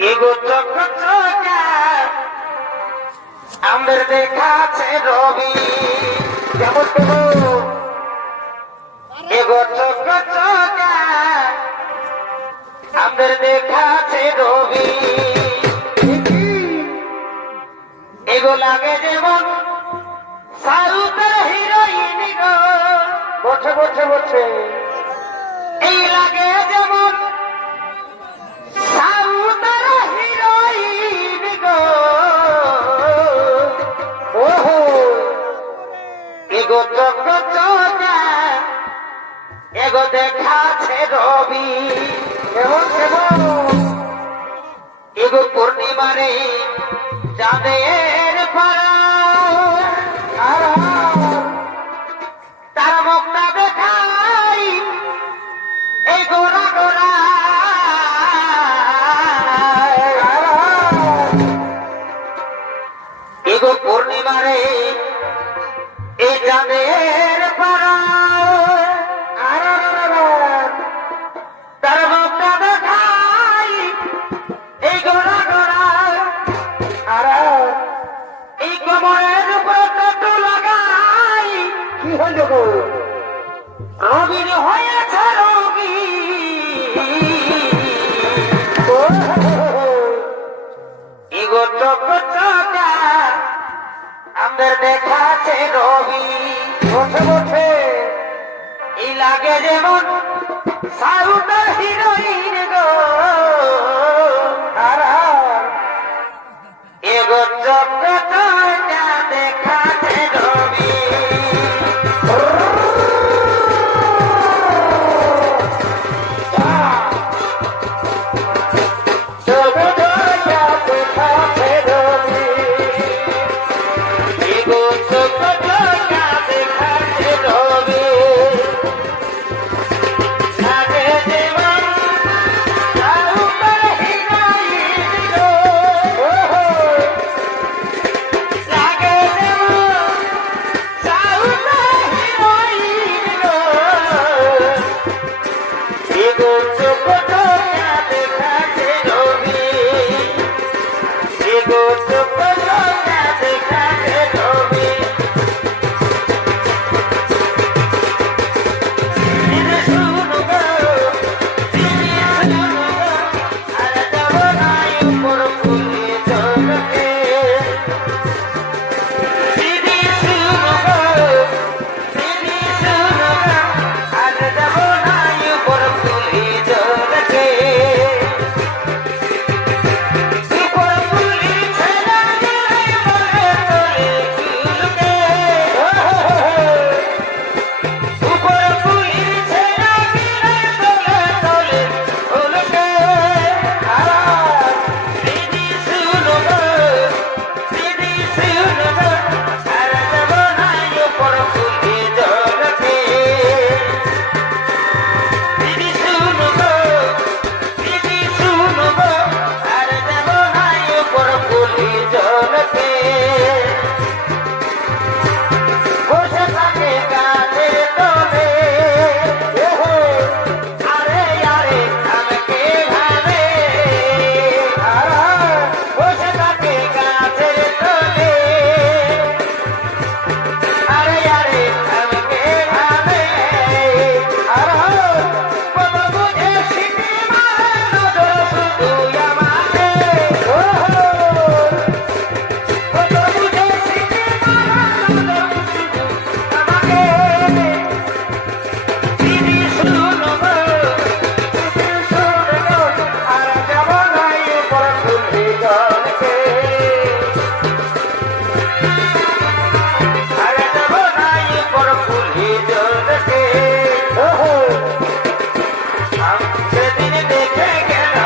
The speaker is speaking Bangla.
এগো চকচকা আমাদের দেখাছে রবি যেমন এগো চকচকা আমাদের দেখাছে রবি এগো লাগে যেমন সাউথের হিরোইন গো বসে বসে বসে এই লাগে যেমন সাউথের হিরোইন গো ওহো এগো চকচকা এগো দেখাছে রবি কেমন কেমন এগো পূর্ণিমারে চাঁদের পাড়া তার মুখটা দেখাই এই গোরা গোরা এগো পূর্ণিমারে এই চাঁদের পাড়া তার মুখটা দেখাই এই গোরা গোরা এই কোমরের উপরে টটু লাগাই কি হইল গো রবির হয়েছে রবি ইগো চকচকা আমাদের দেখাছে রবি বসে বসে এই লাগে যেমন সাউথের হিরোইন গো এগো চকচকা দেখাছে রবি সেদিন দেখে গেল